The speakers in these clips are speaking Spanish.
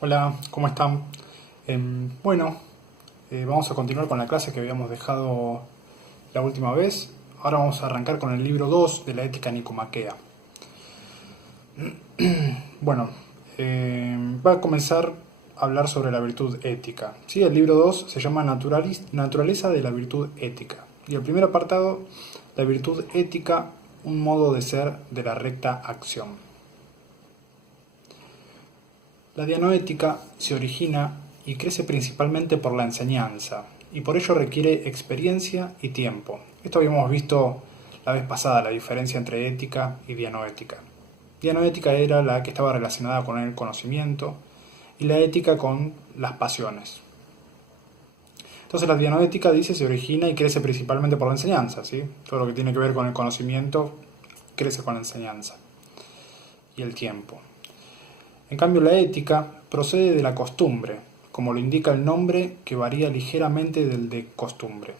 Hola, ¿cómo están? Bueno, vamos a continuar con la clase que habíamos dejado la última vez. Ahora vamos a arrancar con el libro 2 de la Ética Nicomaquea. Bueno, va a comenzar a hablar sobre la virtud ética. ¿Sí? El libro 2 se llama Naturaleza de la virtud ética. Y el primer apartado, la virtud ética, un modo de ser de la recta acción. La dianoética se origina y crece principalmente por la enseñanza, y por ello requiere experiencia y tiempo. Esto habíamos visto la vez pasada, la diferencia entre ética y dianoética. Dianoética era la que estaba relacionada con el conocimiento y la ética con las pasiones. Entonces la dianoética, dice, se origina y crece principalmente por la enseñanza, ¿sí? Todo lo que tiene que ver con el conocimiento crece con la enseñanza y el tiempo. En cambio, la ética procede de la costumbre, como lo indica el nombre, que varía ligeramente del de costumbre.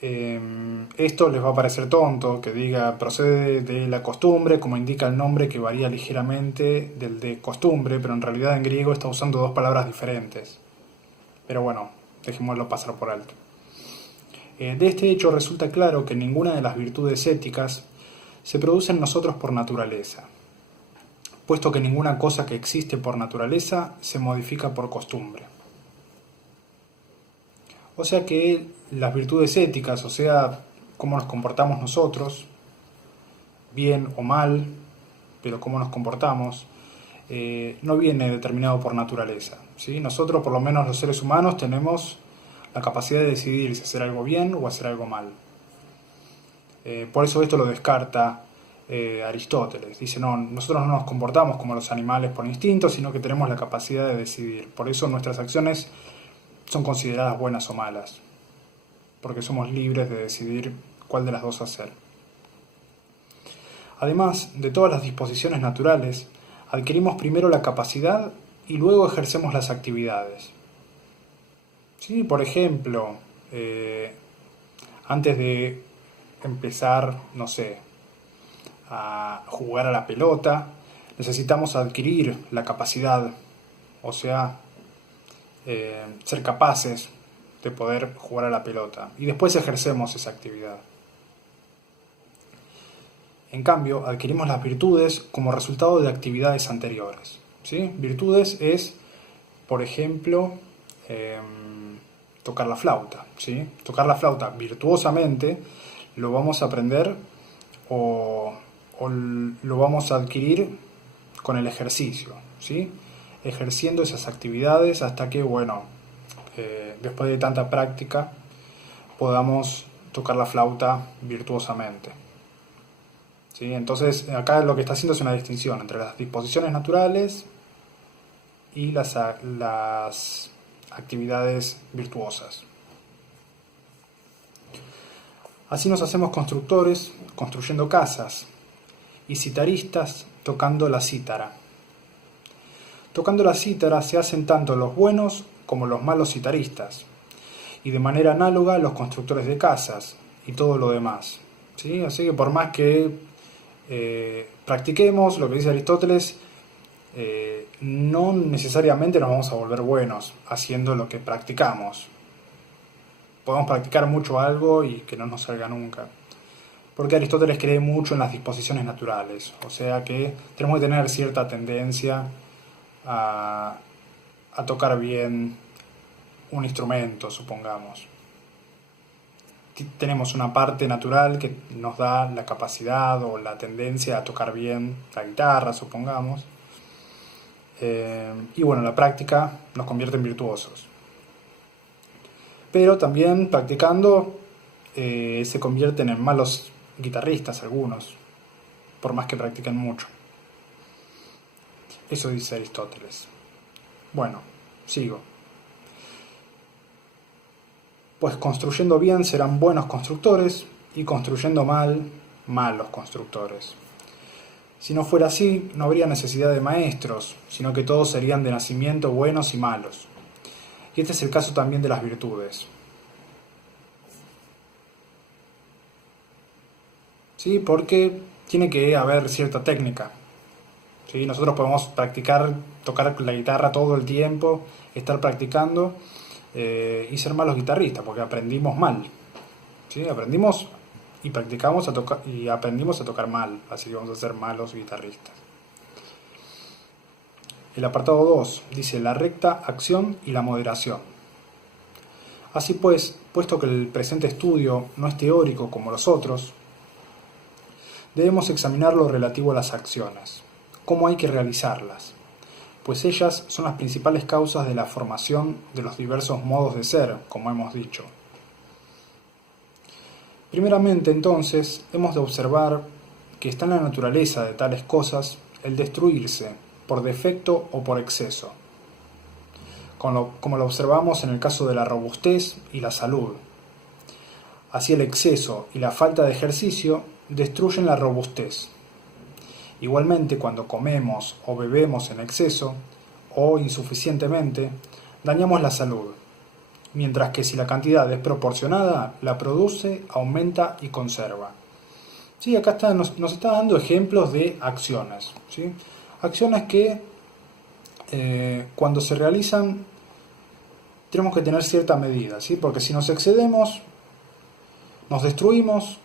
Esto les va a parecer tonto, que diga procede de la costumbre, como indica el nombre, que varía ligeramente del de costumbre, pero en realidad en griego está usando dos palabras diferentes. Pero bueno, dejémoslo pasar por alto. De este hecho resulta claro que ninguna de las virtudes éticas se produce en nosotros por naturaleza, puesto que ninguna cosa que existe por naturaleza se modifica por costumbre. O sea que las virtudes éticas, o sea, cómo nos comportamos nosotros, bien o mal, pero cómo nos comportamos, no viene determinado por naturaleza, ¿sí? Nosotros, por lo menos los seres humanos, tenemos la capacidad de decidir si hacer algo bien o hacer algo mal. Por eso esto lo descarta Aristóteles. Dice, no, nosotros no nos comportamos como los animales por instinto, sino que tenemos la capacidad de decidir. Por eso nuestras acciones son consideradas buenas o malas, porque somos libres de decidir cuál de las dos hacer. Además de todas las disposiciones naturales, adquirimos primero la capacidad y luego ejercemos las actividades. ¿Sí? Por ejemplo, antes de empezar, no sé, a jugar a la pelota, necesitamos adquirir la capacidad, o sea, ser capaces de poder jugar a la pelota. Y después ejercemos esa actividad. En cambio, adquirimos las virtudes como resultado de actividades anteriores. ¿Sí? Virtudes es, por ejemplo, tocar la flauta. ¿Sí? Tocar la flauta virtuosamente lo vamos a aprender o lo vamos a adquirir con el ejercicio, ¿sí? Ejerciendo esas actividades hasta que, bueno, después de tanta práctica, podamos tocar la flauta virtuosamente. ¿Sí? Entonces, acá lo que está haciendo es una distinción entre las disposiciones naturales y las actividades virtuosas. Así nos hacemos constructores construyendo casas y citaristas tocando la cítara. Tocando la cítara se hacen tanto los buenos como los malos citaristas, y de manera análoga los constructores de casas y todo lo demás. ¿Sí? Así que por más que practiquemos lo que dice Aristóteles, no necesariamente nos vamos a volver buenos haciendo lo que practicamos. Podemos practicar mucho algo y que no nos salga nunca. Porque Aristóteles cree mucho en las disposiciones naturales, o sea que tenemos que tener cierta tendencia a tocar bien un instrumento, supongamos. Tenemos una parte natural que nos da la capacidad o la tendencia a tocar bien la guitarra, supongamos. Y bueno, la práctica nos convierte en virtuosos. Pero también practicando se convierten en malos guitarristas algunos, por más que practiquen mucho. Eso dice Aristóteles. Bueno, sigo. Pues construyendo bien serán buenos constructores y construyendo mal, malos constructores. Si no fuera así, no habría necesidad de maestros, sino que todos serían de nacimiento buenos y malos. Y este es el caso también de las virtudes. ¿Sí? Porque tiene que haber cierta técnica ¿sí? Nosotros podemos practicar, tocar la guitarra todo el tiempo, estar practicando y ser malos guitarristas, porque aprendimos mal, ¿sí? Aprendimos y practicamos a tocar y aprendimos a tocar mal, así que vamos a ser malos guitarristas. El apartado 2 dice la recta acción y la moderación. Así pues, puesto que el presente estudio no es teórico como los otros, debemos examinar lo relativo a las acciones, cómo hay que realizarlas, pues ellas son las principales causas de la formación de los diversos modos de ser, como hemos dicho. Primeramente, entonces, hemos de observar que está en la naturaleza de tales cosas el destruirse, por defecto o por exceso, como lo observamos en el caso de la robustez y la salud. Así el exceso y la falta de ejercicio destruyen la robustez. Igualmente, cuando comemos o bebemos en exceso o insuficientemente, dañamos la salud, mientras que si la cantidad es proporcionada, la produce, aumenta y conserva. Sí, acá nos está dando ejemplos de acciones, ¿sí? Acciones que cuando se realizan tenemos que tener cierta medida, ¿sí? Porque si nos excedemos, nos destruimos,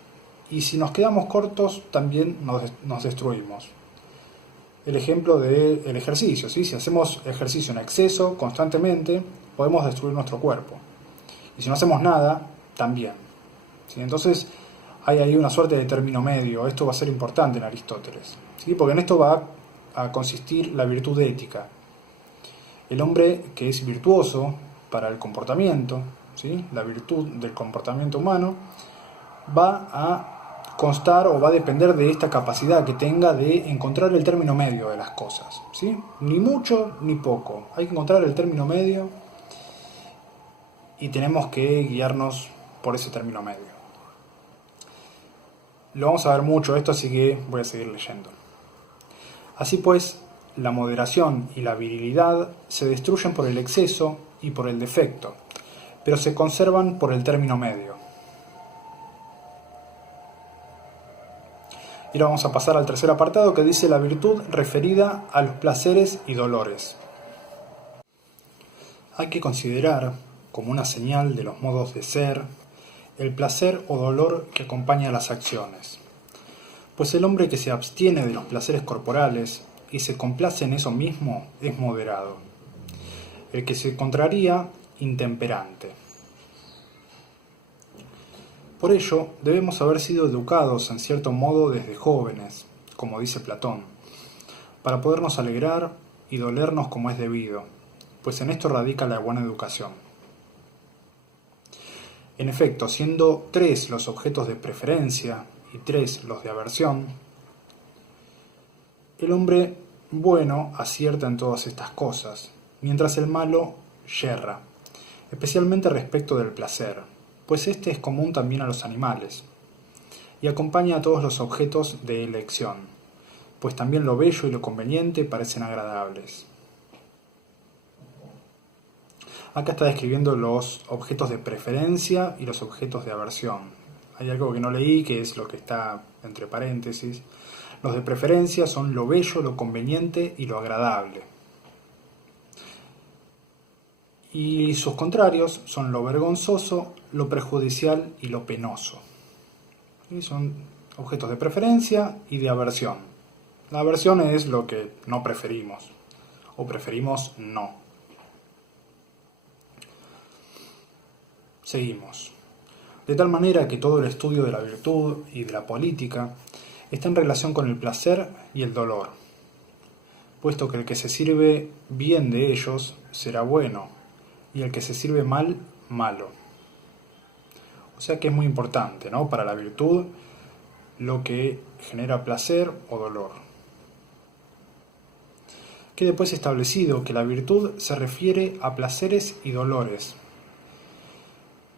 y si nos quedamos cortos, también nos destruimos. El ejemplo del ejercicio, ¿sí? Si hacemos ejercicio en exceso constantemente, podemos destruir nuestro cuerpo. Y si no hacemos nada, también, ¿sí? Entonces, hay ahí una suerte de término medio. Esto va a ser importante en Aristóteles, ¿sí? Porque en esto va a consistir la virtud ética. El hombre que es virtuoso para el comportamiento, ¿sí? La virtud del comportamiento humano, va a constar o va a depender de esta capacidad que tenga de encontrar el término medio de las cosas, ¿sí? Ni mucho ni poco. Hay que encontrar el término medio y tenemos que guiarnos por ese término medio. Lo vamos a ver mucho esto, así que voy a seguir leyendo. Así pues, la moderación y la virilidad se destruyen por el exceso y por el defecto, pero se conservan por el término medio. Y ahora vamos a pasar al tercer apartado que dice la virtud referida a los placeres y dolores. Hay que considerar como una señal de los modos de ser el placer o dolor que acompaña a las acciones. Pues el hombre que se abstiene de los placeres corporales y se complace en eso mismo es moderado. El que se contraría, intemperante. Por ello, debemos haber sido educados en cierto modo desde jóvenes, como dice Platón, para podernos alegrar y dolernos como es debido, pues en esto radica la buena educación. En efecto, siendo 3 los objetos de preferencia y 3 los de aversión, el hombre bueno acierta en todas estas cosas, mientras el malo yerra, especialmente respecto del placer, pues este es común también a los animales, y acompaña a todos los objetos de elección, pues también lo bello y lo conveniente parecen agradables. Acá está describiendo los objetos de preferencia y los objetos de aversión. Hay algo que no leí, que es lo que está entre paréntesis. Los de preferencia son lo bello, lo conveniente y lo agradable. Y sus contrarios son lo vergonzoso, lo perjudicial y lo penoso. Y son objetos de preferencia y de aversión. La aversión es lo que no preferimos, o preferimos no. Seguimos. De tal manera que todo el estudio de la virtud y de la política está en relación con el placer y el dolor, puesto que el que se sirve bien de ellos será bueno, y el que se sirve mal, malo. O sea que es muy importante, ¿no?, para la virtud lo que genera placer o dolor. Quede pues establecido que la virtud se refiere a placeres y dolores,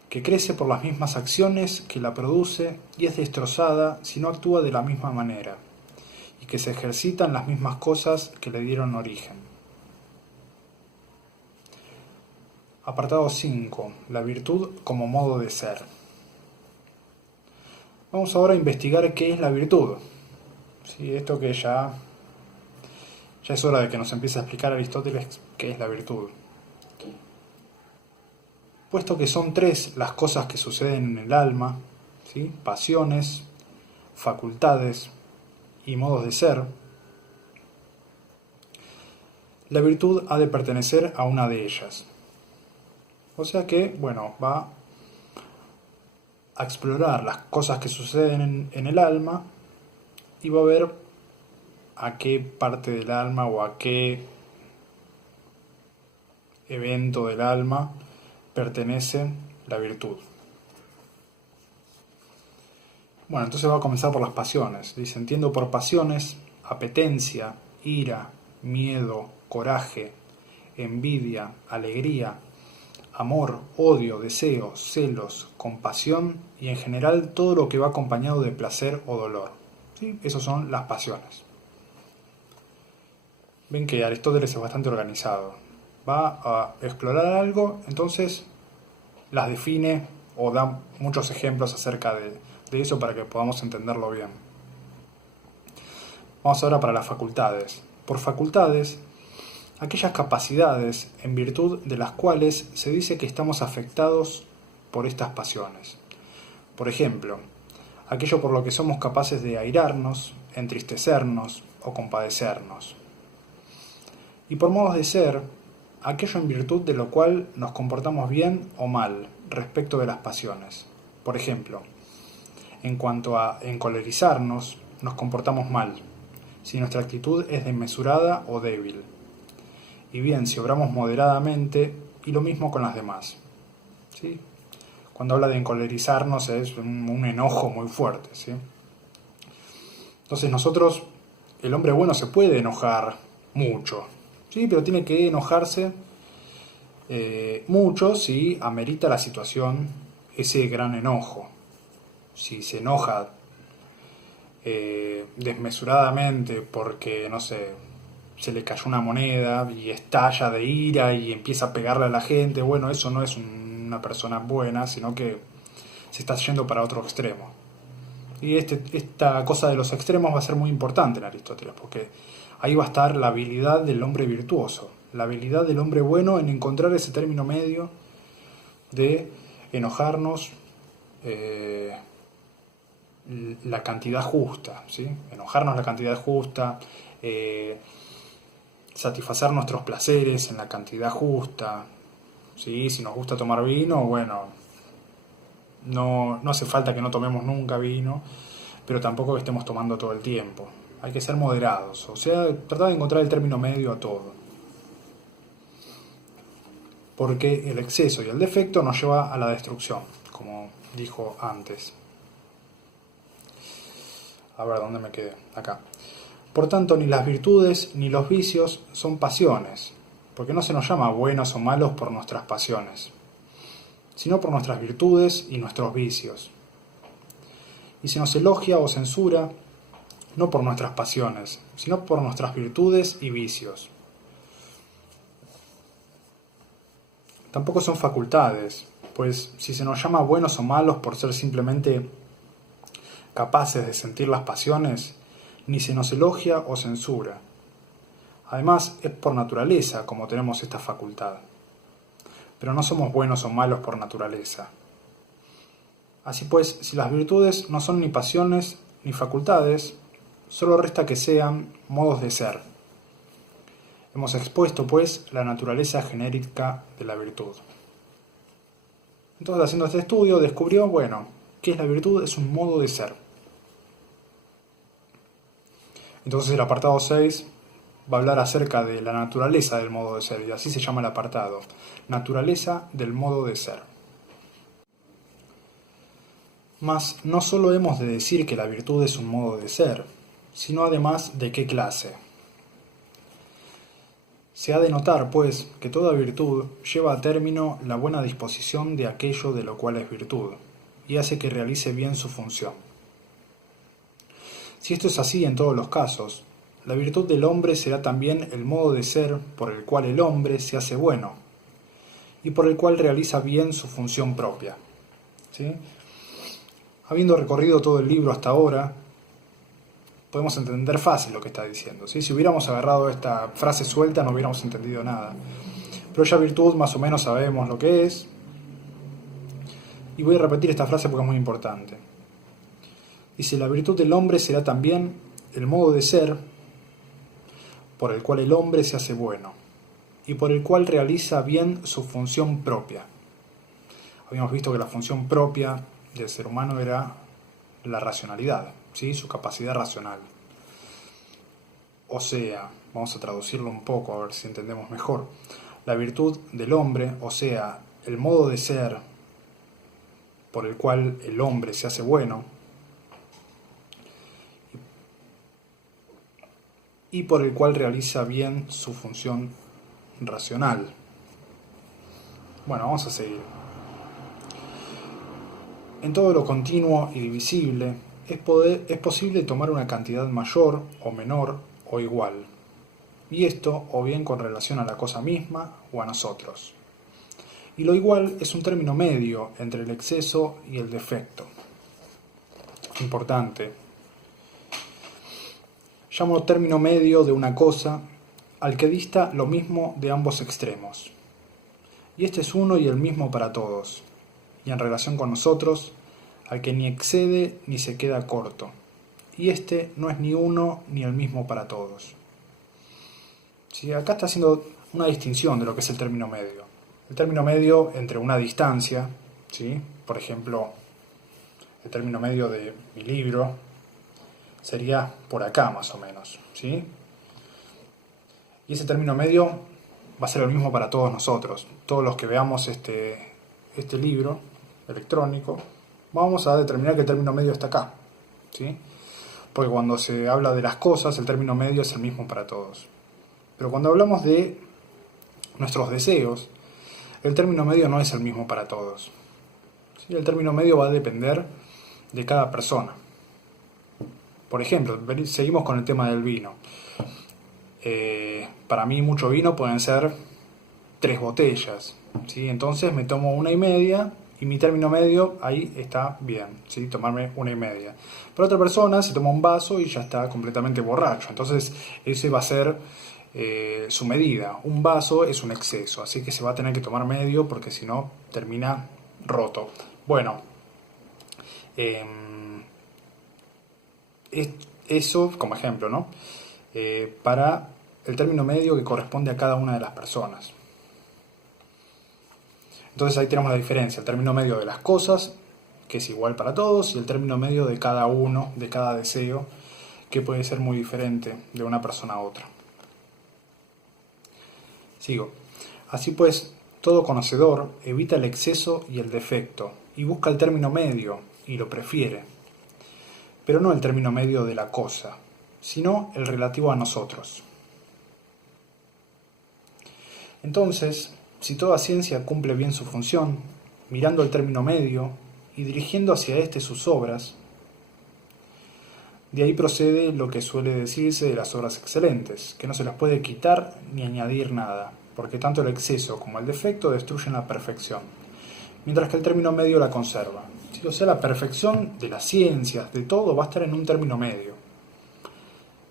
que crece por las mismas acciones que la produce y es destrozada si no actúa de la misma manera, y que se ejercita en las mismas cosas que le dieron origen. Apartado 5. La virtud como modo de ser. Vamos ahora a investigar qué es la virtud. ¿Sí? Esto que ya ya es hora de que nos empiece a explicar Aristóteles qué es la virtud. Puesto que son tres las cosas que suceden en el alma, ¿sí? Pasiones, facultades y modos de ser, la virtud ha de pertenecer a una de ellas. O sea que, bueno, va a explorar las cosas que suceden en el alma y va a ver a qué parte del alma o a qué evento del alma pertenece la virtud. Bueno, entonces va a comenzar por las pasiones. Dice, entiendo por pasiones apetencia, ira, miedo, coraje, envidia, alegría, amor, odio, deseo, celos, compasión y en general todo lo que va acompañado de placer o dolor. ¿Sí? Esas son las pasiones. Ven que Aristóteles es bastante organizado. Va a explorar algo, entonces las define o da muchos ejemplos acerca de eso para que podamos entenderlo bien. Vamos ahora para las facultades. Por facultades, aquellas capacidades en virtud de las cuales se dice que estamos afectados por estas pasiones. Por ejemplo, aquello por lo que somos capaces de airarnos, entristecernos o compadecernos. Y por modos de ser, aquello en virtud de lo cual nos comportamos bien o mal respecto de las pasiones. Por ejemplo, en cuanto a encolerizarnos, nos comportamos mal, si nuestra actitud es desmesurada o débil. Y bien, si obramos moderadamente, y lo mismo con las demás. ¿Sí? Cuando habla de encolerizarnos es un enojo muy fuerte. ¿Sí? Entonces nosotros, el hombre bueno se puede enojar mucho, ¿sí? Pero tiene que enojarse mucho si amerita la situación ese gran enojo. Si se enoja desmesuradamente porque, no sé, se le cayó una moneda y estalla de ira y empieza a pegarle a la gente, bueno, eso no es una persona buena, sino que se está yendo para otro extremo. Y esta cosa de los extremos va a ser muy importante en Aristóteles, porque ahí va a estar la habilidad del hombre virtuoso, la habilidad del hombre bueno en encontrar ese término medio de enojarnos la cantidad justa, ¿sí? Enojarnos la cantidad justa, satisfacer nuestros placeres en la cantidad justa, ¿sí? Si nos gusta tomar vino, bueno, no hace falta que no tomemos nunca vino, pero tampoco que estemos tomando todo el tiempo. Hay que ser moderados, o sea, tratar de encontrar el término medio a todo. Porque el exceso y el defecto nos lleva a la destrucción, como dijo antes. A ver, ¿dónde me quedé? Acá. Por tanto, ni las virtudes ni los vicios son pasiones, porque no se nos llama buenos o malos por nuestras pasiones, sino por nuestras virtudes y nuestros vicios. Y se nos elogia o censura no por nuestras pasiones, sino por nuestras virtudes y vicios. Tampoco son facultades, pues si se nos llama buenos o malos por ser simplemente capaces de sentir las pasiones, ni se nos elogia o censura. Además, es por naturaleza como tenemos esta facultad. Pero no somos buenos o malos por naturaleza. Así pues, si las virtudes no son ni pasiones ni facultades, solo resta que sean modos de ser. Hemos expuesto, pues, la naturaleza genérica de la virtud. Entonces, haciendo este estudio, descubrió, bueno, ¿qué es la virtud? Es un modo de ser. Entonces el apartado 6 va a hablar acerca de la naturaleza del modo de ser, y así se llama el apartado, naturaleza del modo de ser. Mas no solo hemos de decir que la virtud es un modo de ser, sino además de qué clase. Se ha de notar, pues, que toda virtud lleva a término la buena disposición de aquello de lo cual es virtud, y hace que realice bien su función. Si esto es así en todos los casos, la virtud del hombre será también el modo de ser por el cual el hombre se hace bueno, y por el cual realiza bien su función propia. ¿Sí? Habiendo recorrido todo el libro hasta ahora, podemos entender fácil lo que está diciendo, ¿sí? Si hubiéramos agarrado esta frase suelta no hubiéramos entendido nada. Pero ya virtud más o menos sabemos lo que es. Y voy a repetir esta frase porque es muy importante. Dice, la virtud del hombre será también el modo de ser por el cual el hombre se hace bueno y por el cual realiza bien su función propia. Habíamos visto que la función propia del ser humano era la racionalidad, ¿sí? Su capacidad racional. O sea, vamos a traducirlo un poco a ver si entendemos mejor. La virtud del hombre, o sea, el modo de ser por el cual el hombre se hace bueno y por el cual realiza bien su función racional. Bueno, vamos a seguir. En todo lo continuo y divisible es posible tomar una cantidad mayor o menor o igual, y esto o bien con relación a la cosa misma o a nosotros. Y lo igual es un término medio entre el exceso y el defecto. Importante. Llamo término medio de una cosa al que dista lo mismo de ambos extremos. Y este es uno y el mismo para todos. Y en relación con nosotros, al que ni excede ni se queda corto. Y este no es ni uno ni el mismo para todos. ¿Sí? Acá está haciendo una distinción de lo que es el término medio. El término medio entre una distancia, ¿sí? Por ejemplo, el término medio de mi libro sería por acá más o menos, ¿sí? Y ese término medio va a ser el mismo para todos nosotros. Todos los que veamos este libro electrónico, vamos a determinar que el término medio está acá, ¿sí? Porque cuando se habla de las cosas, el término medio es el mismo para todos. Pero cuando hablamos de nuestros deseos, el término medio no es el mismo para todos. ¿Sí? El término medio va a depender de cada persona. Por ejemplo, seguimos con el tema del vino. Para mí mucho vino pueden ser 3 botellas, ¿sí? Entonces me tomo 1,5 y mi término medio ahí está bien, ¿sí? Tomarme 1,5. Pero otra persona se toma un vaso y ya está completamente borracho. Entonces ese va a ser su medida. Un vaso es un exceso, así que se va a tener que tomar medio porque si no termina roto. Bueno, eso como ejemplo, ¿no? Para el término medio que corresponde a cada una de las personas. Entonces ahí tenemos la diferencia, el término medio de las cosas, que es igual para todos, y el término medio de cada uno, de cada deseo, que puede ser muy diferente de una persona a otra. Sigo. Así pues, todo conocedor evita el exceso y el defecto, y busca el término medio, y lo prefiere. Pero no el término medio de la cosa, sino el relativo a nosotros. Entonces, si toda ciencia cumple bien su función, mirando el término medio y dirigiendo hacia éste sus obras, de ahí procede lo que suele decirse de las obras excelentes, que no se las puede quitar ni añadir nada, porque tanto el exceso como el defecto destruyen la perfección, mientras que el término medio la conserva. O sea, la perfección de las ciencias, de todo, va a estar en un término medio.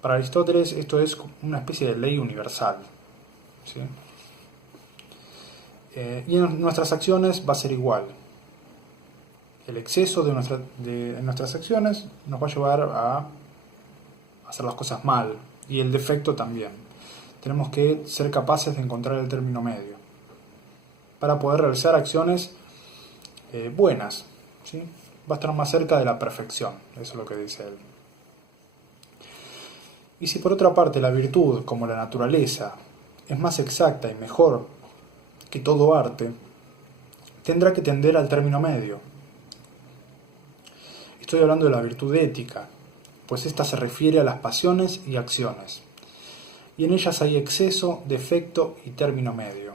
Para Aristóteles esto es una especie de ley universal, ¿sí? Y en nuestras acciones va a ser igual. El exceso de nuestras acciones nos va a llevar a hacer las cosas mal, y el defecto también. Tenemos que ser capaces de encontrar el término medio para poder realizar acciones buenas, ¿sí? Va a estar más cerca de la perfección, eso es lo que dice él. Y si por otra parte la virtud, como la naturaleza, es más exacta y mejor que todo arte, tendrá que tender al término medio. Estoy hablando de la virtud ética, pues ésta se refiere a las pasiones y acciones, y en ellas hay exceso, defecto y término medio.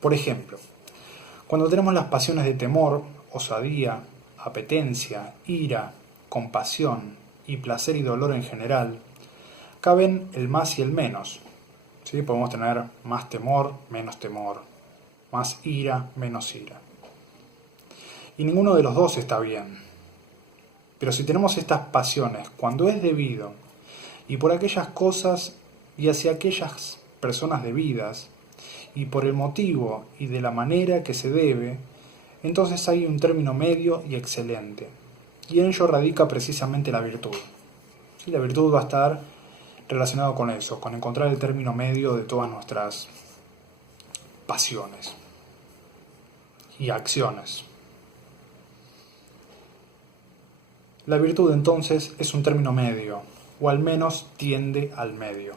Por ejemplo, cuando tenemos las pasiones de temor, osadía, apetencia, ira, compasión y placer y dolor en general, caben el más y el menos. ¿Sí? Podemos tener más temor, más ira, menos ira. Y ninguno de los dos está bien. Pero si tenemos estas pasiones cuando es debido y por aquellas cosas y hacia aquellas personas debidas, y por el motivo y de la manera que se debe, entonces hay un término medio y excelente. Y en ello radica precisamente la virtud. Y la virtud va a estar relacionado con eso, con encontrar el término medio de todas nuestras pasiones y acciones. La virtud entonces es un término medio, o al menos tiende al medio.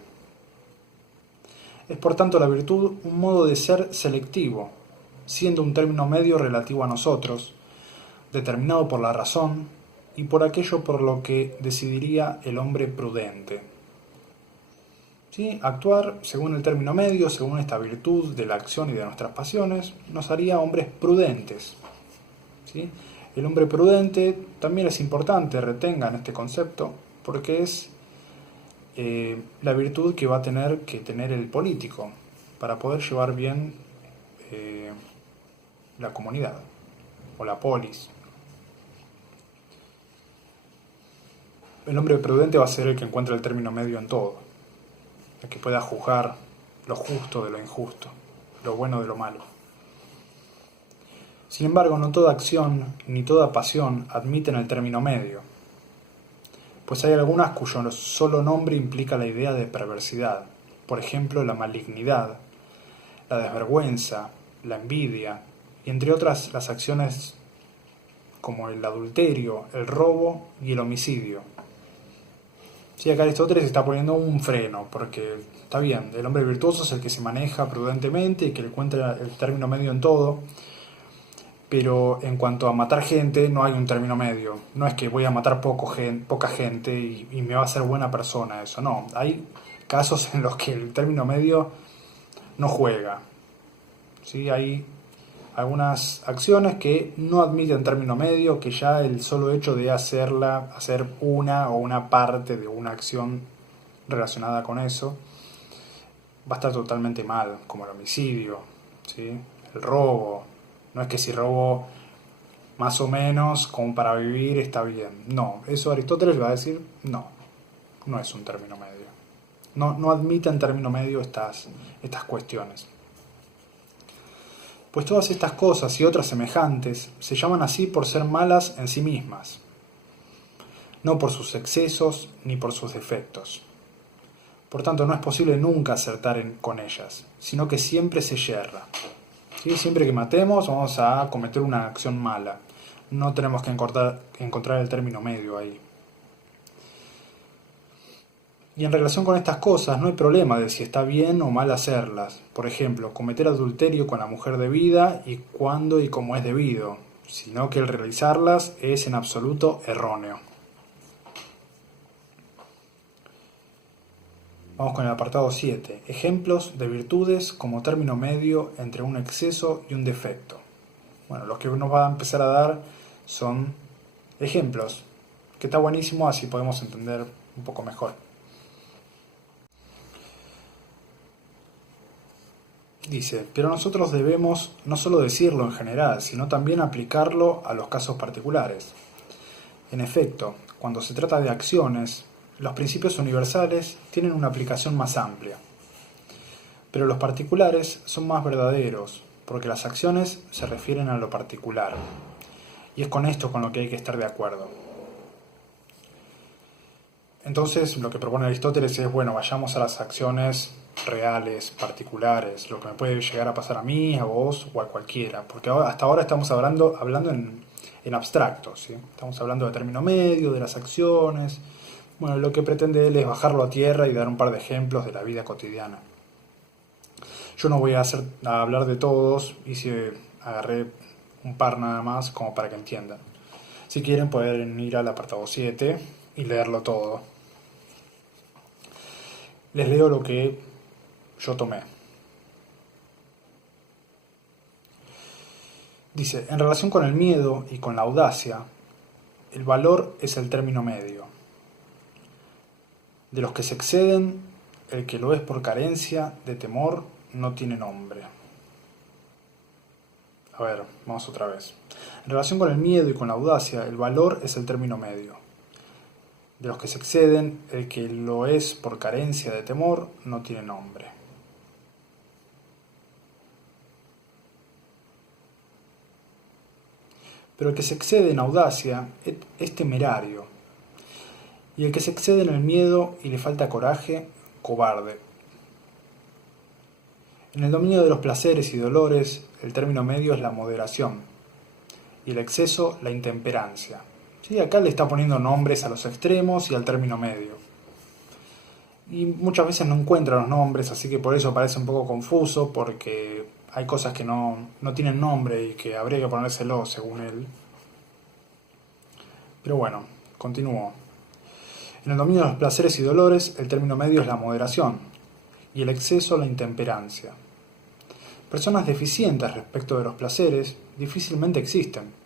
Es por tanto la virtud un modo de ser selectivo, siendo un término medio relativo a nosotros, determinado por la razón y por aquello por lo que decidiría el hombre prudente. ¿Sí? Actuar según el término medio, según esta virtud de la acción y de nuestras pasiones, nos haría hombres prudentes. ¿Sí? El hombre prudente también es importante, retengan este concepto, porque es la virtud que va a tener que tener el político para poder llevar bien la comunidad o la polis. El hombre prudente va a ser el que encuentra el término medio en todo, el que pueda juzgar lo justo de lo injusto, lo bueno de lo malo. Sin embargo, no toda acción ni toda pasión admiten el término medio, pues hay algunas cuyo solo nombre implica la idea de perversidad, por ejemplo la malignidad, la desvergüenza, la envidia, y entre otras las acciones como el adulterio, el robo y el homicidio. Sí, acá Aristóteles está poniendo un freno, porque está bien, el hombre virtuoso es el que se maneja prudentemente y que encuentra el término medio en todo, pero en cuanto a matar gente no hay un término medio. No es que voy a matar poca gente y me va a ser buena persona eso, no. Hay casos en los que el término medio no juega. ¿Sí? Hay algunas acciones que no admiten término medio, que ya el solo hecho de hacer una o una parte de una acción relacionada con eso va a estar totalmente mal, como el homicidio, ¿sí? El robo. No es que si robo más o menos como para vivir está bien. No, eso Aristóteles va a decir no es un término medio. No admite en término medio estas cuestiones. Pues todas estas cosas y otras semejantes se llaman así por ser malas en sí mismas, no por sus excesos ni por sus defectos. Por tanto, no es posible nunca acertar con ellas, sino que siempre se yerra. ¿Sí? Siempre que matemos vamos a cometer una acción mala. No tenemos que encontrar el término medio ahí. Y en relación con estas cosas no hay problema de si está bien o mal hacerlas. Por ejemplo, cometer adulterio con la mujer debida y cuándo y cómo es debido, sino que el realizarlas es en absoluto erróneo. Vamos con el apartado 7. Ejemplos de virtudes como término medio entre un exceso y un defecto. Bueno, lo que nos va a empezar a dar son ejemplos, que está buenísimo, así podemos entender un poco mejor. Dice, pero nosotros debemos no solo decirlo en general, sino también aplicarlo a los casos particulares. En efecto, cuando se trata de acciones, los principios universales tienen una aplicación más amplia, pero los particulares son más verdaderos, porque las acciones se refieren a lo particular, y es con esto con lo que hay que estar de acuerdo. Entonces, lo que propone Aristóteles es, bueno, vayamos a las acciones reales, particulares, lo que me puede llegar a pasar a mí, a vos o a cualquiera, porque hasta ahora estamos hablando en abstracto, ¿sí? Estamos hablando de término medio, de las acciones. Bueno, lo que pretende él es bajarlo a tierra y dar un par de ejemplos de la vida cotidiana. Yo no voy a hablar de todos, y si agarré un par nada más como para que entiendan. Si quieren pueden ir al apartado 7 y leerlo todo. Les leo lo que yo tomé. Dice, en relación con el miedo y con la audacia, el valor es el término medio. De los que se exceden, el que lo es por carencia de temor no tiene nombre. A ver, vamos otra vez. En relación con el miedo y con la audacia, el valor es el término medio. De los que se exceden, el que lo es por carencia de temor no tiene nombre. Pero el que se excede en audacia es temerario, y el que se excede en el miedo y le falta coraje, cobarde. En el dominio de los placeres y dolores, el término medio es la moderación, y el exceso la intemperancia. ¿Sí? Acá le está poniendo nombres a los extremos y al término medio. Y muchas veces no encuentra los nombres, así que por eso parece un poco confuso, porque hay cosas que no tienen nombre y que habría que ponérselo según él. Pero bueno, continúo. En el dominio de los placeres y dolores, el término medio es la moderación, y el exceso la intemperancia. Personas deficientes respecto de los placeres difícilmente existen.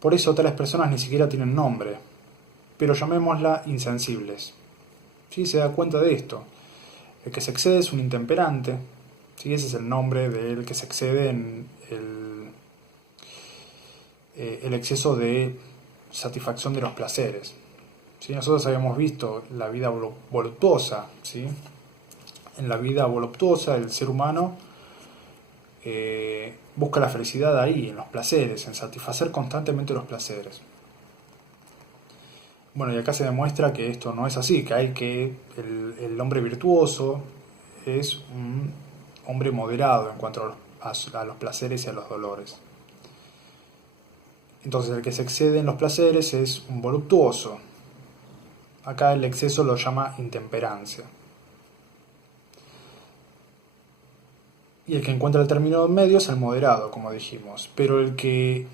Por eso tales personas ni siquiera tienen nombre, pero llamémosla insensibles. ¿Sí? Se da cuenta de esto. El que se excede es un intemperante. ¿Sí? Ese es el nombre del que se excede en el exceso de satisfacción de los placeres. ¿Sí? Nosotros habíamos visto la vida voluptuosa. ¿Sí? En la vida voluptuosa el ser humano busca la felicidad ahí, en los placeres, en satisfacer constantemente los placeres. Bueno, y acá se demuestra que esto no es así, que el hombre virtuoso es un hombre moderado en cuanto a los placeres y a los dolores. Entonces el que se excede en los placeres es un voluptuoso. Acá el exceso lo llama intemperancia. Y el que encuentra el término medio es el moderado, como dijimos. Pero el que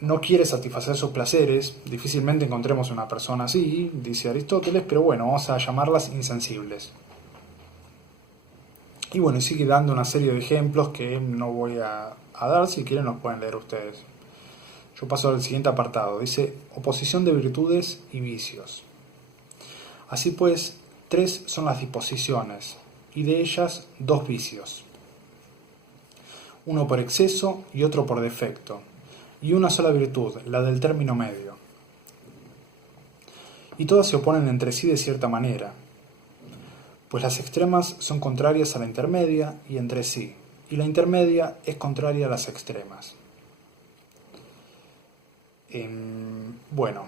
no quiere satisfacer sus placeres, difícilmente encontremos una persona así, dice Aristóteles, pero bueno, vamos a llamarlas insensibles. Y bueno, y sigue dando una serie de ejemplos que no voy a dar, si quieren los pueden leer ustedes. Yo paso al siguiente apartado, dice oposición de virtudes y vicios. Así pues, 3 son las disposiciones, y de ellas 2 vicios. Uno por exceso y otro por defecto, y una sola virtud, la del término medio. Y todas se oponen entre sí de cierta manera, pues las extremas son contrarias a la intermedia y entre sí, y la intermedia es contraria a las extremas. Bueno,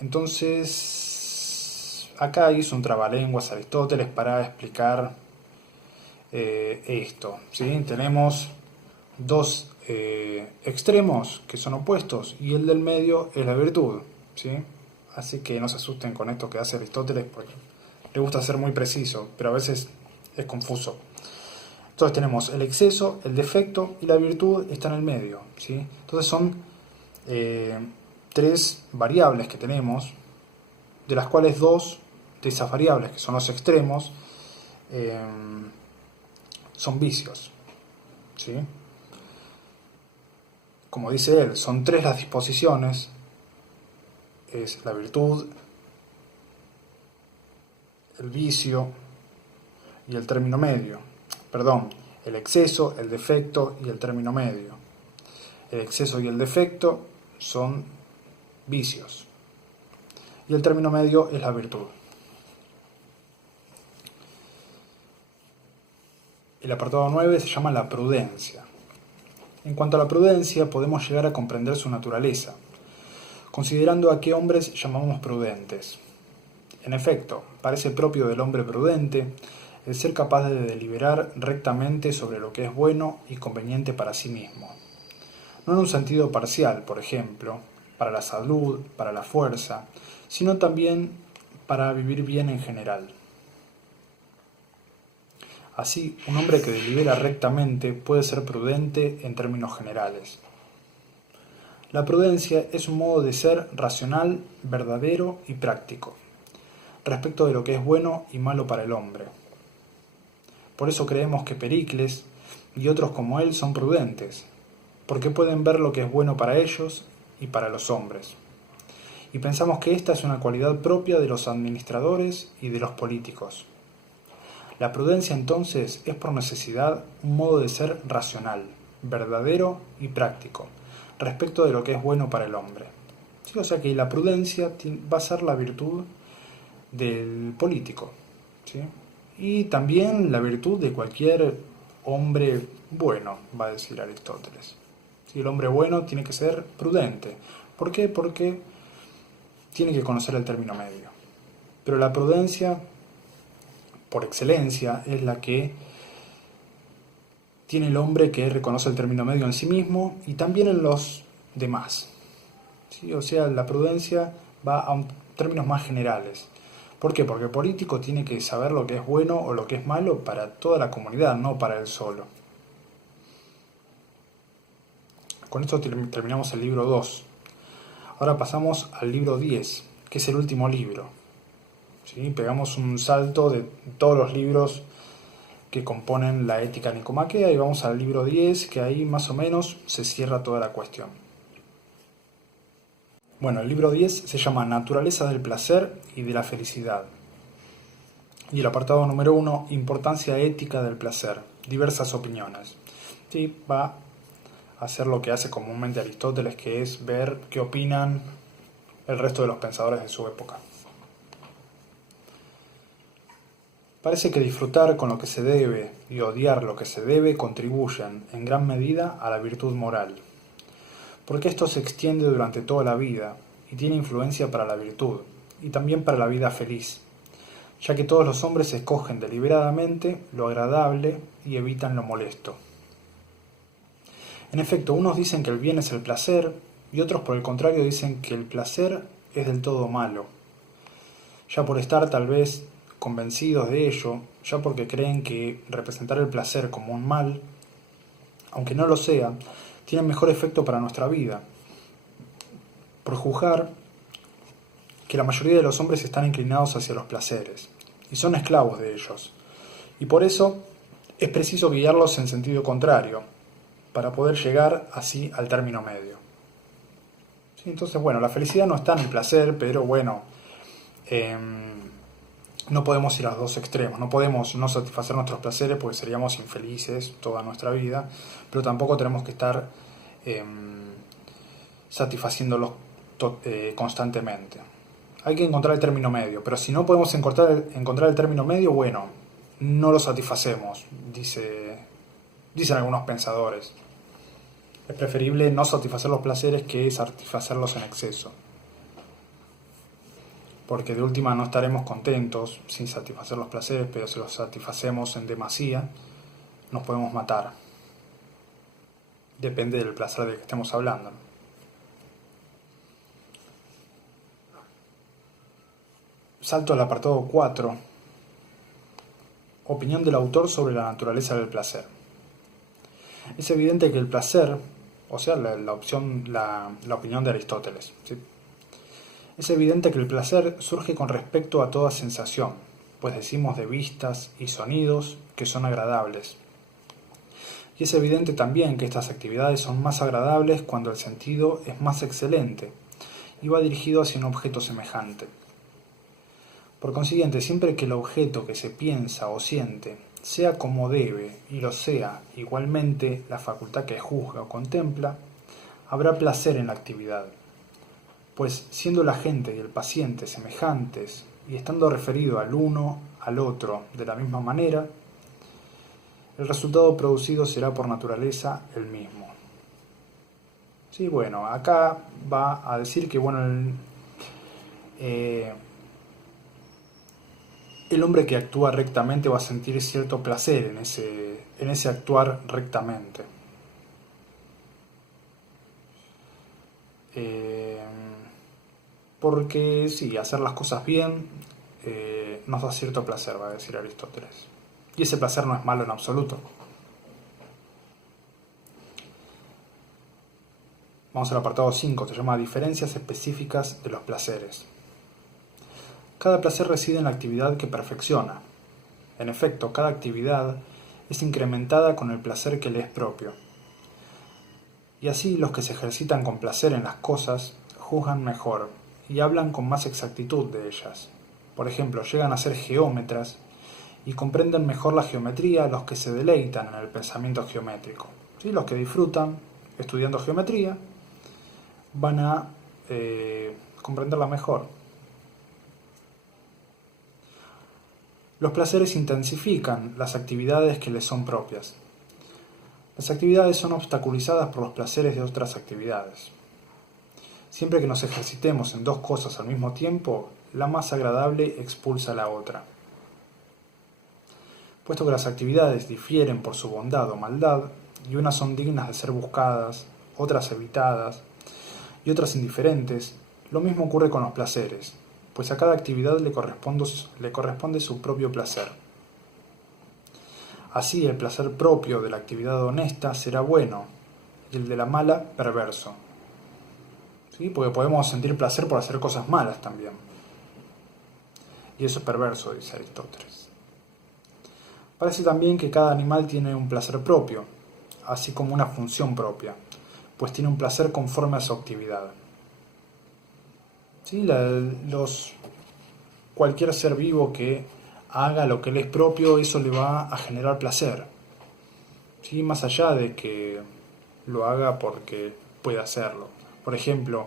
entonces acá hizo un trabalenguas Aristóteles para explicar esto, ¿sí? Tenemos 2 extremos que son opuestos y el del medio es la virtud, ¿sí? Así que no se asusten con esto que hace Aristóteles porque le gusta ser muy preciso, pero a veces es confuso. Entonces tenemos el exceso, el defecto y la virtud está en el medio, ¿sí? Entonces son 3 variables que tenemos, de las cuales 2 de esas variables, que son los extremos, son vicios, ¿sí? Como dice él, son 3 las disposiciones, es la virtud, el vicio y el término medio. Perdón, el exceso, el defecto y el término medio. El exceso y el defecto son vicios. Y el término medio es la virtud. El apartado 9 se llama la prudencia. En cuanto a la prudencia, podemos llegar a comprender su naturaleza, considerando a qué hombres llamamos prudentes. En efecto, parece propio del hombre prudente el ser capaz de deliberar rectamente sobre lo que es bueno y conveniente para sí mismo. No en un sentido parcial, por ejemplo, para la salud, para la fuerza, sino también para vivir bien en general. Así, un hombre que delibera rectamente puede ser prudente en términos generales. La prudencia es un modo de ser racional, verdadero y práctico, respecto de lo que es bueno y malo para el hombre. Por eso creemos que Pericles y otros como él son prudentes, porque pueden ver lo que es bueno para ellos y para los hombres. Y pensamos que esta es una cualidad propia de los administradores y de los políticos. La prudencia entonces es por necesidad un modo de ser racional, verdadero y práctico, respecto de lo que es bueno para el hombre. ¿Sí? O sea que la prudencia va a ser la virtud del político, ¿sí? Y también la virtud de cualquier hombre bueno, va a decir Aristóteles. ¿Sí? El hombre bueno tiene que ser prudente. ¿Por qué? Porque tiene que conocer el término medio. Pero la prudencia, por excelencia, es la que tiene el hombre que reconoce el término medio en sí mismo y también en los demás. ¿Sí? O sea, la prudencia va a términos más generales. ¿Por qué? Porque el político tiene que saber lo que es bueno o lo que es malo para toda la comunidad, no para él solo. Con esto terminamos el libro 2. Ahora pasamos al libro 10, que es el último libro. ¿Sí? Pegamos un salto de todos los libros que componen la ética nicomaquea y vamos al libro 10, que ahí más o menos se cierra toda la cuestión. Bueno, el libro 10 se llama Naturaleza del placer y de la felicidad. Y el apartado número 1, Importancia ética del placer, diversas opiniones. Sí, va a hacer lo que hace comúnmente Aristóteles, que es ver qué opinan el resto de los pensadores de su época. Parece que disfrutar con lo que se debe y odiar lo que se debe contribuyen en gran medida a la virtud moral, porque esto se extiende durante toda la vida y tiene influencia para la virtud y también para la vida feliz, ya que todos los hombres escogen deliberadamente lo agradable y evitan lo molesto. En efecto, unos dicen que el bien es el placer y otros por el contrario dicen que el placer es del todo malo, ya por estar tal vez convencidos de ello, ya porque creen que representar el placer como un mal, aunque no lo sea, tiene mejor efecto para nuestra vida, por juzgar que la mayoría de los hombres están inclinados hacia los placeres, y son esclavos de ellos, y por eso es preciso guiarlos en sentido contrario, para poder llegar así al término medio. ¿Sí? Entonces, bueno, la felicidad no está en el placer, pero bueno, no podemos ir a los dos extremos, no podemos no satisfacer nuestros placeres porque seríamos infelices toda nuestra vida, pero tampoco tenemos que estar satisfaciéndolos constantemente. Hay que encontrar el término medio, pero si no podemos encontrar el término medio, bueno, no lo satisfacemos, dicen algunos pensadores. Es preferible no satisfacer los placeres que satisfacerlos en exceso, porque de última no estaremos contentos sin satisfacer los placeres, pero si los satisfacemos en demasía, nos podemos matar. Depende del placer del que estemos hablando. Salto al apartado 4. Opinión del autor sobre la naturaleza del placer. Es evidente que el placer, o sea, la opinión de Aristóteles, ¿sí? Es evidente que el placer surge con respecto a toda sensación, pues decimos de vistas y sonidos que son agradables. Y es evidente también que estas actividades son más agradables cuando el sentido es más excelente y va dirigido hacia un objeto semejante. Por consiguiente, siempre que el objeto que se piensa o siente sea como debe y lo sea igualmente la facultad que juzga o contempla, habrá placer en la actividad. Pues siendo la gente y el paciente semejantes y estando referido al uno al otro de la misma manera, el resultado producido será por naturaleza el mismo. Sí, bueno, acá va a decir que bueno, el hombre que actúa rectamente va a sentir cierto placer en ese actuar rectamente. Porque sí, hacer las cosas bien nos da cierto placer, va a decir Aristóteles. Y ese placer no es malo en absoluto. Vamos al apartado 5, se llama Diferencias específicas de los placeres. Cada placer reside en la actividad que perfecciona. En efecto, cada actividad es incrementada con el placer que le es propio. Y así los que se ejercitan con placer en las cosas juzgan mejor y hablan con más exactitud de ellas. Por ejemplo, llegan a ser geómetras y comprenden mejor la geometría los que se deleitan en el pensamiento geométrico. ¿Sí? Los que disfrutan estudiando geometría van a comprenderla mejor. Los placeres intensifican las actividades que les son propias. Las actividades son obstaculizadas por los placeres de otras actividades. Siempre que nos ejercitemos en dos cosas al mismo tiempo, la más agradable expulsa a la otra. Puesto que las actividades difieren por su bondad o maldad, y unas son dignas de ser buscadas, otras evitadas, y otras indiferentes, lo mismo ocurre con los placeres, pues a cada actividad le corresponde su propio placer. Así, el placer propio de la actividad honesta será bueno, y el de la mala, perverso. ¿Sí? Porque podemos sentir placer por hacer cosas malas también. Y eso es perverso, dice Aristóteles. Parece también que cada animal tiene un placer propio, así como una función propia, pues tiene un placer conforme a su actividad. ¿Sí? Cualquier ser vivo que haga lo que le es propio, eso le va a generar placer. ¿Sí? Más allá de que lo haga porque puede hacerlo. Por ejemplo,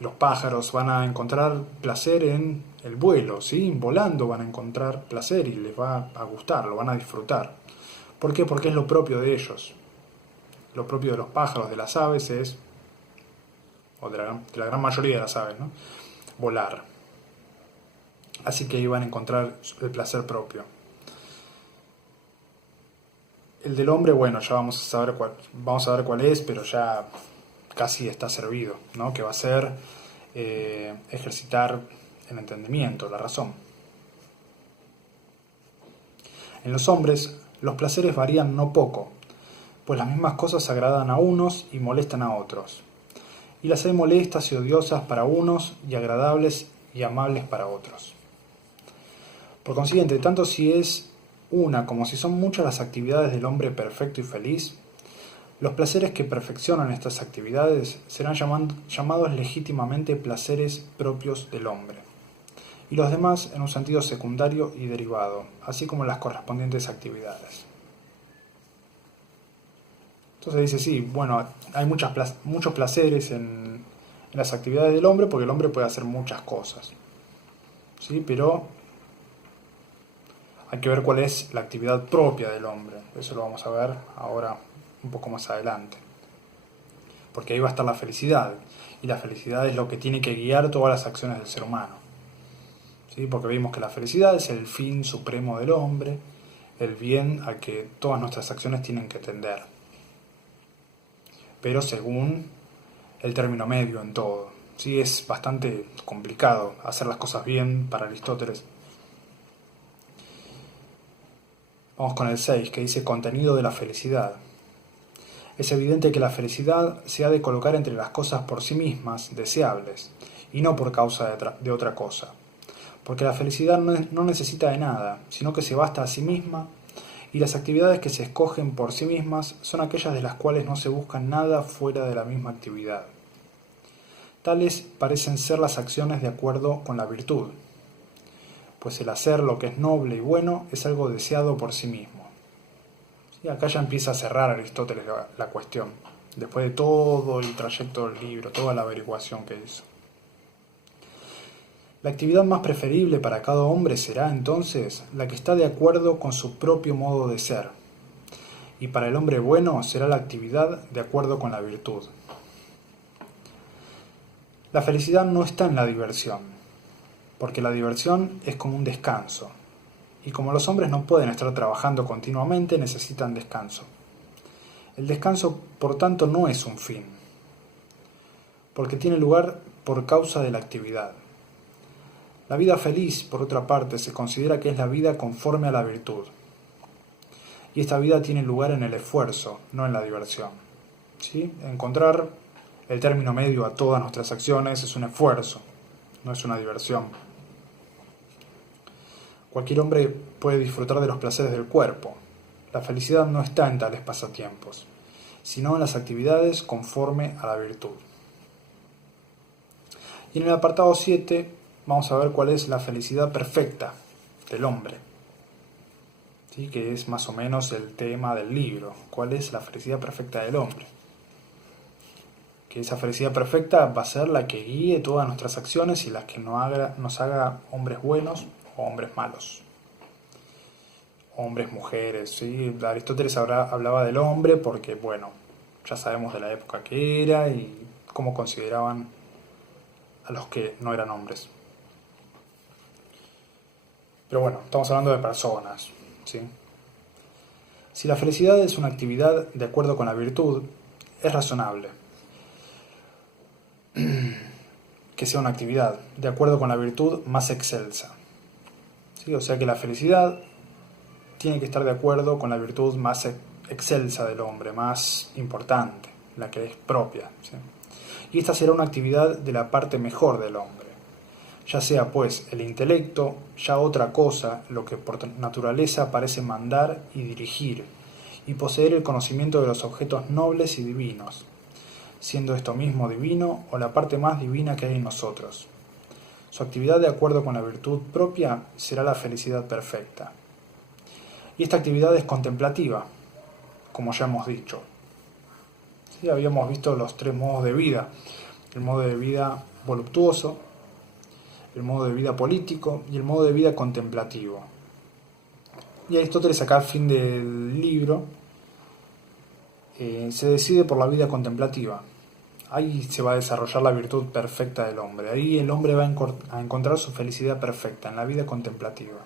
los pájaros van a encontrar placer en el vuelo, ¿sí? Volando van a encontrar placer y les va a gustar, lo van a disfrutar. ¿Por qué? Porque es lo propio de ellos. Lo propio de los pájaros, de las aves es, o de la gran mayoría de las aves, ¿no? Volar. Así que ahí van a encontrar el placer propio. El del hombre, bueno, ya vamos a ver cuál es, pero ya casi está servido, ¿no? Que va a ser ejercitar el entendimiento, la razón. En los hombres, los placeres varían no poco, pues las mismas cosas agradan a unos y molestan a otros. Y las hay molestas y odiosas para unos y agradables y amables para otros. Por consiguiente, tanto si es una como si son muchas las actividades del hombre perfecto y feliz, los placeres que perfeccionan estas actividades serán llamados legítimamente placeres propios del hombre, y los demás en un sentido secundario y derivado, así como las correspondientes actividades. Entonces dice, sí, bueno, hay muchos placeres en las actividades del hombre porque el hombre puede hacer muchas cosas, ¿sí? Pero hay que ver cuál es la actividad propia del hombre. Eso lo vamos a ver ahora un poco más adelante. Porque ahí va a estar la felicidad. Y la felicidad es lo que tiene que guiar todas las acciones del ser humano. ¿Sí? Porque vimos que la felicidad es el fin supremo del hombre, el bien al que todas nuestras acciones tienen que tender. Pero según el término medio en todo. ¿Sí? Es bastante complicado hacer las cosas bien para Aristóteles. Vamos con el 6, que dice contenido de la felicidad. Es evidente que la felicidad se ha de colocar entre las cosas por sí mismas, deseables, y no por causa de otra cosa. Porque la felicidad no necesita de nada, sino que se basta a sí misma, y las actividades que se escogen por sí mismas son aquellas de las cuales no se busca nada fuera de la misma actividad. Tales parecen ser las acciones de acuerdo con la virtud, pues el hacer lo que es noble y bueno es algo deseado por sí mismo. Y acá ya empieza a cerrar Aristóteles la cuestión, después de todo el trayecto del libro, toda la averiguación que hizo. La actividad más preferible para cada hombre será, entonces, la que está de acuerdo con su propio modo de ser, y para el hombre bueno será la actividad de acuerdo con la virtud. La felicidad no está en la diversión, porque la diversión es como un descanso, y como los hombres no pueden estar trabajando continuamente, necesitan descanso. El descanso, por tanto, no es un fin, porque tiene lugar por causa de la actividad. La vida feliz, por otra parte, se considera que es la vida conforme a la virtud. Y esta vida tiene lugar en el esfuerzo, no en la diversión. ¿Sí? Encontrar el término medio a todas nuestras acciones es un esfuerzo, no es una diversión. Cualquier hombre puede disfrutar de los placeres del cuerpo. La felicidad no está en tales pasatiempos, sino en las actividades conforme a la virtud. Y en el apartado 7 vamos a ver cuál es la felicidad perfecta del hombre, ¿sí? Que es más o menos el tema del libro. ¿Cuál es la felicidad perfecta del hombre? que esa felicidad perfecta va a ser la que guíe todas nuestras acciones y las que nos haga hombres buenos o hombres malos. Hombres, mujeres, ¿sí? Aristóteles hablaba del hombre porque, bueno, ya sabemos de la época que era y cómo consideraban a los que no eran hombres. Pero bueno, estamos hablando de personas, ¿sí? Si la felicidad es una actividad de acuerdo con la virtud, es razonable que sea una actividad de acuerdo con la virtud más excelsa. ¿Sí? O sea que la felicidad tiene que estar de acuerdo con la virtud más excelsa del hombre, más importante, la que es propia. ¿Sí? Y esta será una actividad de la parte mejor del hombre, ya sea pues el intelecto, ya otra cosa, lo que por naturaleza parece mandar y dirigir, y poseer el conocimiento de los objetos nobles y divinos, siendo esto mismo divino o la parte más divina que hay en nosotros. Su actividad de acuerdo con la virtud propia será la felicidad perfecta. Y esta actividad es contemplativa, como ya hemos dicho. ¿Sí? Habíamos visto los tres modos de vida: el modo de vida voluptuoso, el modo de vida político y el modo de vida contemplativo. Y Aristóteles, acá al fin del libro, se decide por la vida contemplativa. Ahí se va a desarrollar la virtud perfecta del hombre. Ahí el hombre va a encontrar su felicidad perfecta, en la vida contemplativa.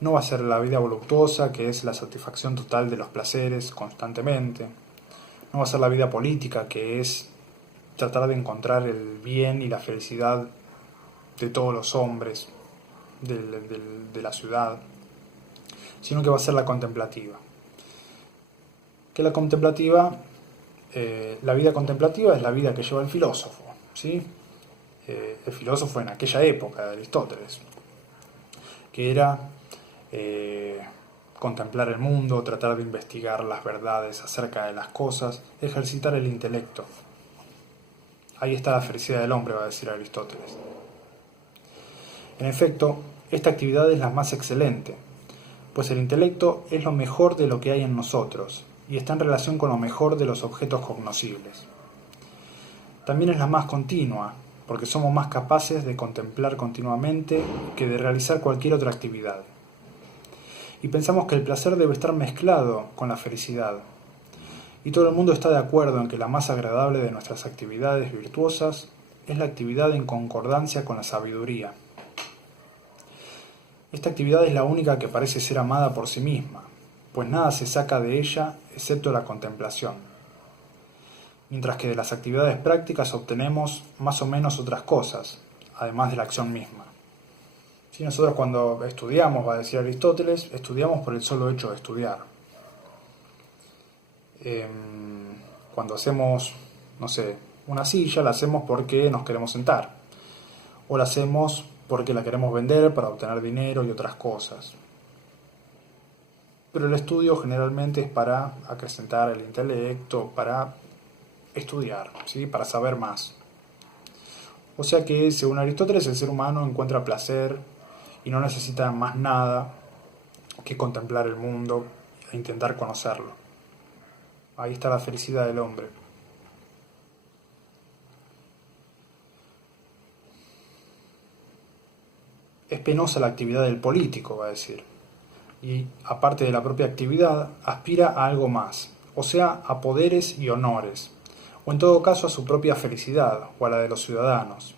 No va a ser la vida voluptuosa, que es la satisfacción total de los placeres constantemente. No va a ser la vida política, que es tratar de encontrar el bien y la felicidad de todos los hombres de la ciudad, sino que va a ser la contemplativa. Que la contemplativa, la vida contemplativa es la vida que lleva el filósofo, ¿sí? El filósofo en aquella época de Aristóteles, que era contemplar el mundo, tratar de investigar las verdades acerca de las cosas, ejercitar el intelecto. Ahí está la felicidad del hombre, va a decir Aristóteles. En efecto, esta actividad es la más excelente, pues el intelecto es lo mejor de lo que hay en nosotros y está en relación con lo mejor de los objetos cognoscibles. También es la más continua, porque somos más capaces de contemplar continuamente que de realizar cualquier otra actividad. Y pensamos que el placer debe estar mezclado con la felicidad. Y todo el mundo está de acuerdo en que la más agradable de nuestras actividades virtuosas es la actividad en concordancia con la sabiduría. Esta actividad es la única que parece ser amada por sí misma, pues nada se saca de ella excepto la contemplación. Mientras que de las actividades prácticas obtenemos más o menos otras cosas, además de la acción misma. Si nosotros cuando estudiamos, va a decir Aristóteles, estudiamos por el solo hecho de estudiar. Cuando hacemos, no sé, una silla, la hacemos porque nos queremos sentar. O la hacemos porque la queremos vender para obtener dinero y otras cosas. Pero el estudio generalmente es para acrecentar el intelecto, para estudiar, ¿sí? Para saber más. O sea que, según Aristóteles, el ser humano encuentra placer y no necesita más nada que contemplar el mundo e intentar conocerlo. Ahí está la felicidad del hombre. Es penosa la actividad del político, va a decir. Y, aparte de la propia actividad, aspira a algo más, o sea, a poderes y honores, o en todo caso a su propia felicidad, o a la de los ciudadanos,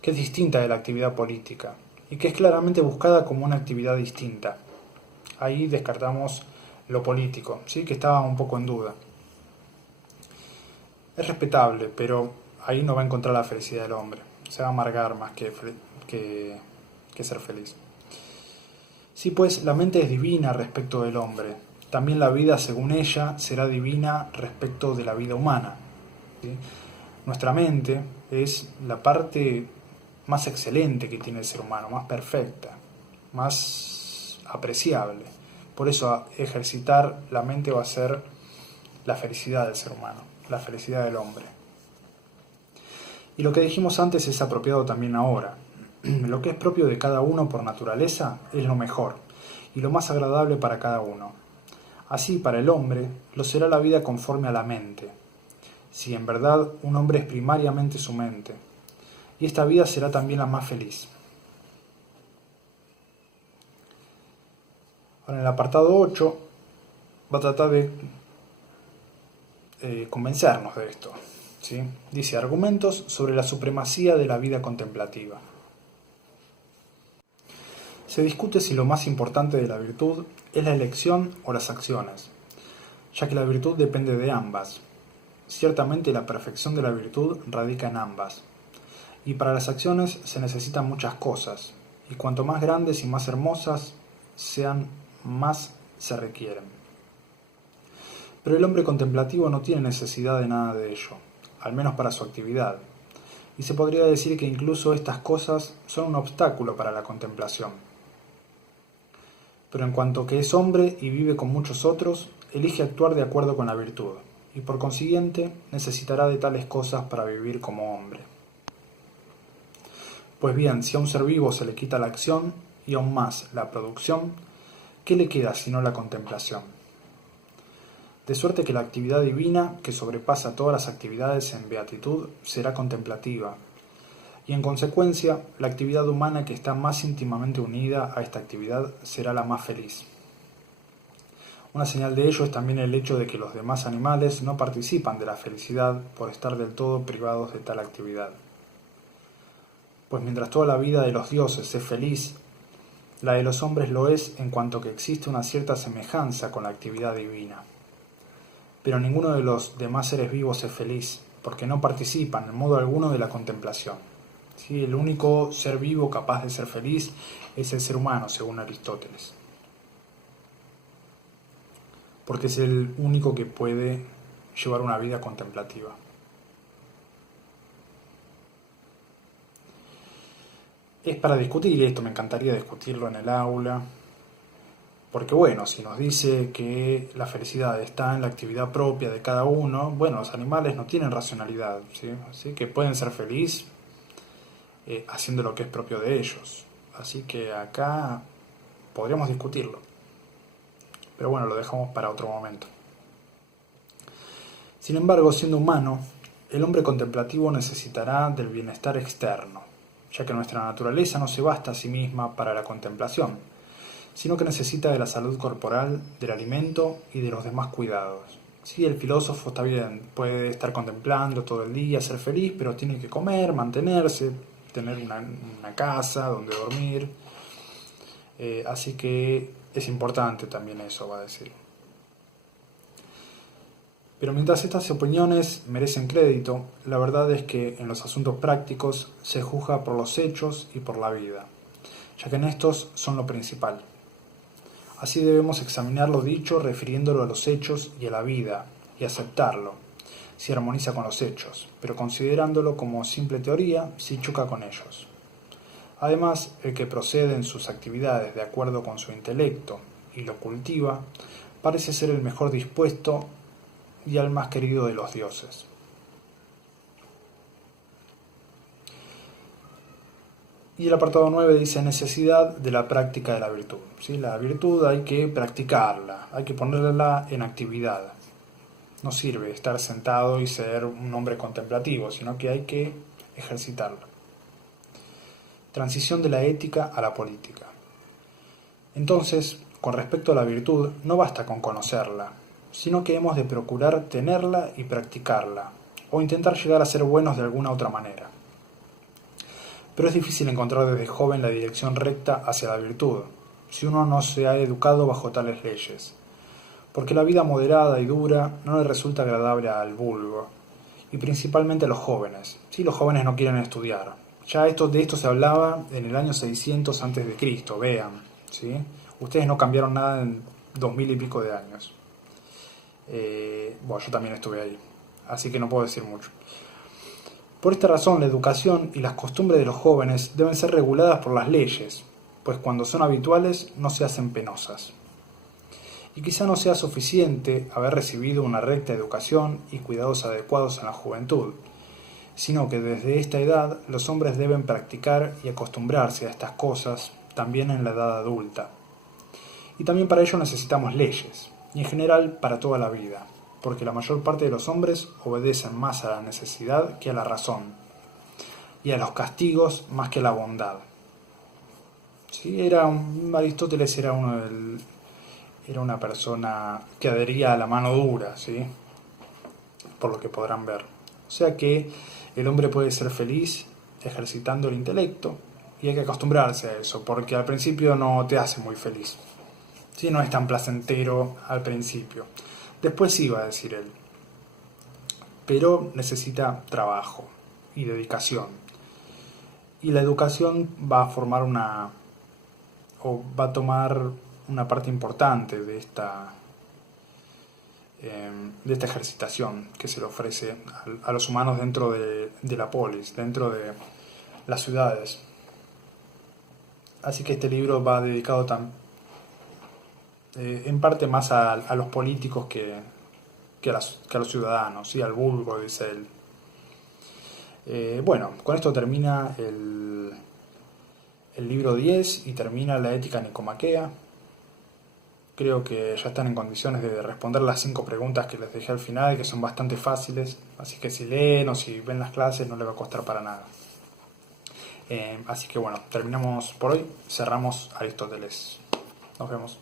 que es distinta de la actividad política, y que es claramente buscada como una actividad distinta. Ahí descartamos lo político, ¿sí? Que estaba un poco en duda. Es respetable, pero ahí no va a encontrar la felicidad del hombre. Se va a amargar más que ser feliz. Sí, pues la mente es divina respecto del hombre. También la vida, según ella, será divina respecto de la vida humana. ¿Sí? Nuestra mente es la parte más excelente que tiene el ser humano, más perfecta, más apreciable. Por eso ejercitar la mente va a ser la felicidad del ser humano, la felicidad del hombre. Y lo que dijimos antes es apropiado también ahora. Lo que es propio de cada uno por naturaleza es lo mejor y lo más agradable para cada uno. Así, para el hombre, lo será la vida conforme a la mente. si en verdad un hombre es primariamente su mente, y esta vida será también la más feliz. Ahora, en el apartado 8 va a tratar de convencernos de esto, ¿sí? Dice: argumentos sobre la supremacía de la vida contemplativa. Se discute si lo más importante de la virtud es la elección o las acciones, ya que la virtud depende de ambas. Ciertamente la perfección de la virtud radica en ambas, y para las acciones se necesitan muchas cosas, y cuanto más grandes y más hermosas sean, más se requieren. Pero el hombre contemplativo no tiene necesidad de nada de ello, al menos para su actividad, y se podría decir que incluso estas cosas son un obstáculo para la contemplación. Pero en cuanto que es hombre y vive con muchos otros, elige actuar de acuerdo con la virtud, y por consiguiente necesitará de tales cosas para vivir como hombre. Pues bien, si a un ser vivo se le quita la acción, y aún más la producción, ¿qué le queda sino la contemplación? De suerte que la actividad divina, que sobrepasa todas las actividades en beatitud, será contemplativa, y en consecuencia, la actividad humana que está más íntimamente unida a esta actividad será la más feliz. Una señal de ello es también el hecho de que los demás animales no participan de la felicidad por estar del todo privados de tal actividad. Pues mientras toda la vida de los dioses es feliz, la de los hombres lo es en cuanto que existe una cierta semejanza con la actividad divina. Pero ninguno de los demás seres vivos es feliz, porque no participan en modo alguno de la contemplación. ¿Sí? El único ser vivo capaz de ser feliz es el ser humano, según Aristóteles, porque es el único que puede llevar una vida contemplativa. Es para discutir esto, me encantaría discutirlo en el aula, porque bueno, si nos dice que la felicidad está en la actividad propia de cada uno, bueno, los animales no tienen racionalidad, ¿sí? Así que pueden ser felices haciendo lo que es propio de ellos. Así que acá podríamos discutirlo. Pero bueno, lo dejamos para otro momento. Sin embargo, siendo humano, el hombre contemplativo necesitará del bienestar externo, ya que nuestra naturaleza no se basta a sí misma para la contemplación, sino que necesita de la salud corporal, del alimento y de los demás cuidados. Sí, el filósofo está bien, puede estar contemplando todo el día, ser feliz, pero tiene que comer, mantenerse, tener una casa donde dormir. Así que es importante también eso, va a decir. Pero mientras estas opiniones merecen crédito, la verdad es que en los asuntos prácticos se juzga por los hechos y por la vida, ya que en estos son lo principal. Así debemos examinar lo dicho refiriéndolo a los hechos y a la vida, y aceptarlo, si armoniza con los hechos, pero considerándolo como simple teoría si choca con ellos. Además, el que procede en sus actividades de acuerdo con su intelecto y lo cultiva, parece ser el mejor dispuesto y al más querido de los dioses. Y el apartado 9 dice necesidad de la práctica de la virtud. ¿Sí? La virtud hay que practicarla, hay que ponerla en actividad. No sirve estar sentado y ser un hombre contemplativo, sino que hay que ejercitarla. Transición de la ética a la política. Entonces, con respecto a la virtud, no basta con conocerla, sino que hemos de procurar tenerla y practicarla, o intentar llegar a ser buenos de alguna otra manera. Pero es difícil encontrar desde joven la dirección recta hacia la virtud, si uno no se ha educado bajo tales leyes, porque la vida moderada y dura no le resulta agradable al vulgo, y principalmente a los jóvenes. Sí, los jóvenes no quieren estudiar. Ya de esto se hablaba en el año 600 a.C., vean, ¿sí? Ustedes no cambiaron nada en 2000 y pico de años. Yo también estuve ahí, así que no puedo decir mucho. Por esta razón, la educación y las costumbres de los jóvenes deben ser reguladas por las leyes, pues cuando son habituales no se hacen penosas. Y quizá no sea suficiente haber recibido una recta educación y cuidados adecuados en la juventud, sino que desde esta edad los hombres deben practicar y acostumbrarse a estas cosas también en la edad adulta. Y también para ello necesitamos leyes, y en general para toda la vida. porque la mayor parte de los hombres obedecen más a la necesidad que a la razón, y a los castigos más que a la bondad. ¿Sí? Aristóteles era una persona que adhería a la mano dura, ¿sí? Por lo que podrán ver. O sea que el hombre puede ser feliz ejercitando el intelecto, y hay que acostumbrarse a eso, porque al principio no te hace muy feliz. ¿Sí? No es tan placentero al principio. Después sí, va a decir él. Pero necesita trabajo y dedicación. Y la educación va a formar va a tomar una parte importante de esta ejercitación que se le ofrece a los humanos dentro de la polis, dentro de las ciudades. Así que este libro va dedicado en parte más a los políticos que a los ciudadanos, ¿sí? Al vulgo, dice él. Bueno, con esto termina el libro 10 y termina la ética nicomaquea. Creo que ya están en condiciones de responder las 5 preguntas que les dejé al final, que son bastante fáciles, así que si leen o si ven las clases no les va a costar para nada. Así que bueno, terminamos por hoy, cerramos Aristóteles. Nos vemos.